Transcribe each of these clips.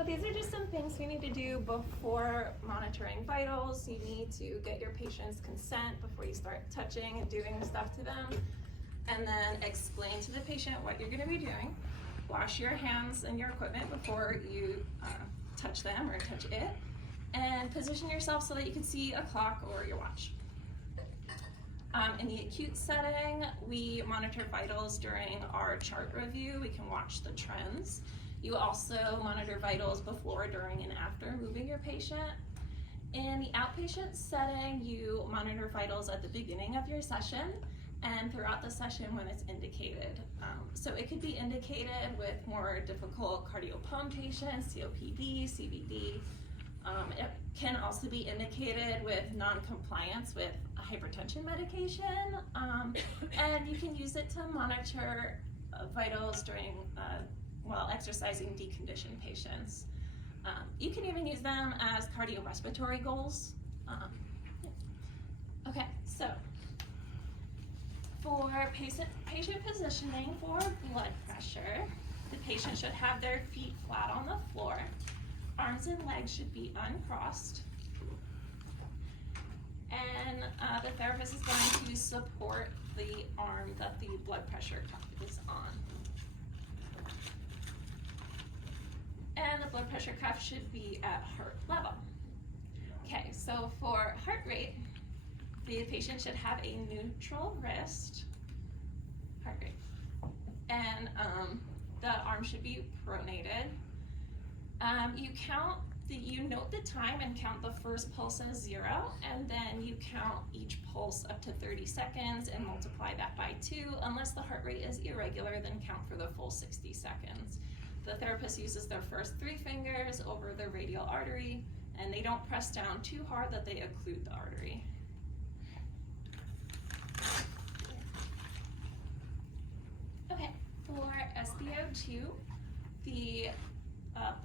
So these are just some things you need to do before monitoring vitals. You need to get your patient's consent before you start touching and doing stuff to them. And then explain to the patient what you're gonna be doing. Wash your hands and your equipment before you touch them or touch it. And position yourself so that you can see a clock or your watch. In the acute setting, we monitor vitals during our chart review. We can watch the trends. You also monitor vitals before, during, and after moving your patient. In the outpatient setting, you monitor vitals at the beginning of your session and throughout the session when it's indicated. So it could be indicated with more difficult cardiopulmonary patients, COPD, CVD. It can also be indicated with non-compliance with hypertension medication, and you can use it to monitor vitals during while exercising deconditioned patients. You can even use them as cardiorespiratory goals. Okay, so for patient positioning for blood pressure, the patient should have their feet flat on the floor. Arms and legs should be uncrossed. And the therapist is going to support the arm that the blood pressure cuff is on. And the blood pressure cuff should be at heart level. Okay, so for heart rate, the patient should have a neutral wrist heart rate. And the arm should be pronated. You note the time and count the first pulse as 0, and then you count each pulse up to 30 seconds and multiply that by 2. Unless the heart rate is irregular, then count for the full 60 seconds. The therapist uses their first 3 fingers over the radial artery, and they don't press down too hard that they occlude the artery. Okay, for SpO2, the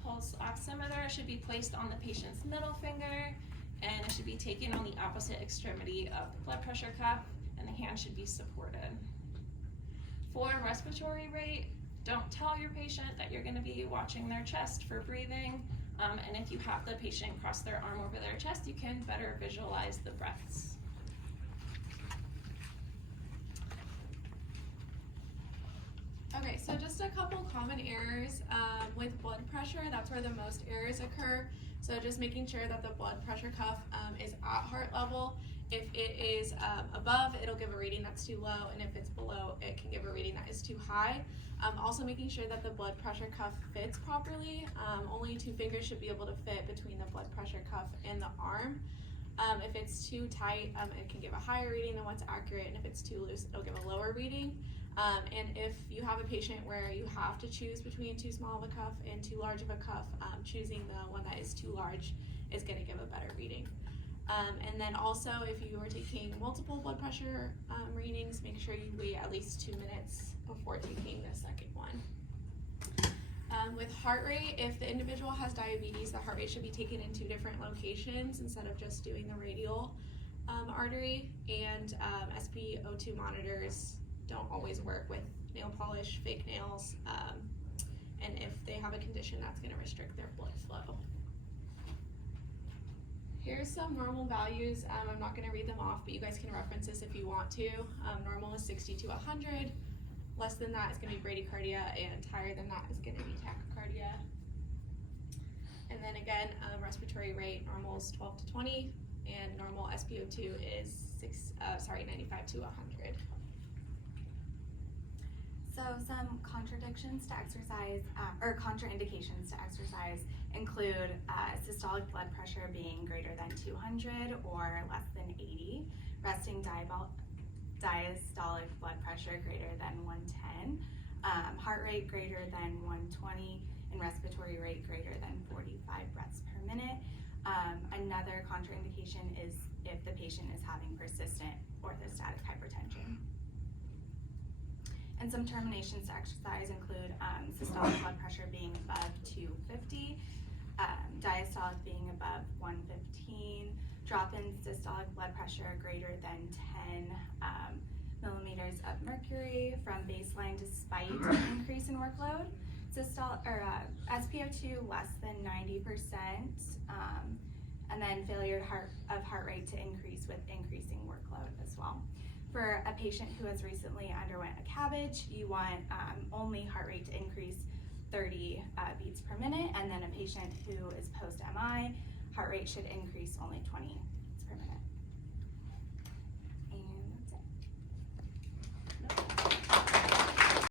pulse oximeter should be placed on the patient's middle finger, and it should be taken on the opposite extremity of the blood pressure cuff, and the hand should be supported. For respiratory rate, don't tell your patient that you're going to be watching their chest for breathing, and if you have the patient cross their arm over their chest, you can better visualize the breaths. Okay, so just a couple common errors with blood pressure. That's where the most errors occur. So just making sure that the blood pressure cuff is at heart level. If it is above, it'll give a reading that's too low, and if it's below, it can give a reading that is too high. Also making sure that the blood pressure cuff fits properly. Only 2 fingers should be able to fit between the blood pressure cuff and the arm. If it's too tight, it can give a higher reading than what's accurate, and if it's too loose, it'll give a lower reading. And if you have a patient where you have to choose between too small of a cuff and too large of a cuff, choosing the one that is too large is going to give a better reading. And then also, if you are taking multiple blood pressure readings, make sure you wait at least 2 minutes before taking the second one. With heart rate, if the individual has diabetes, the heart rate should be taken in 2 different locations instead of just doing the radial artery. And SpO2 monitors don't always work with nail polish, fake nails, and if they have a condition, that's going to restrict their blood flow. Here's some normal values. I'm not going to read them off, but you guys can reference this if you want to. Normal is 60 to 100. Less than that is going to be bradycardia, and higher than that is going to be tachycardia. And then again, respiratory rate, normal is 12 to 20, and normal SpO2 is 95 to 100. So some contradictions to exercise, or contraindications to exercise include systolic blood pressure being greater than 200 or less than 80, resting diastolic blood pressure greater than 110, heart rate greater than 120, and respiratory rate greater than 45 breaths per minute. Another contraindication is if the patient is having persistent orthostatic hypertension. And some terminations to exercise include systolic blood pressure being above 250, diastolic being above 115, drop in systolic blood pressure greater than 10 millimeters of mercury from baseline despite increase in workload. SpO2 less than 90%, and then failure of heart rate to increase with increasing workload as well. For a patient who has recently underwent a CABG, you want only heart rate to increase 30 beats per minute, and then a patient who is post-MI, heart rate should increase only 20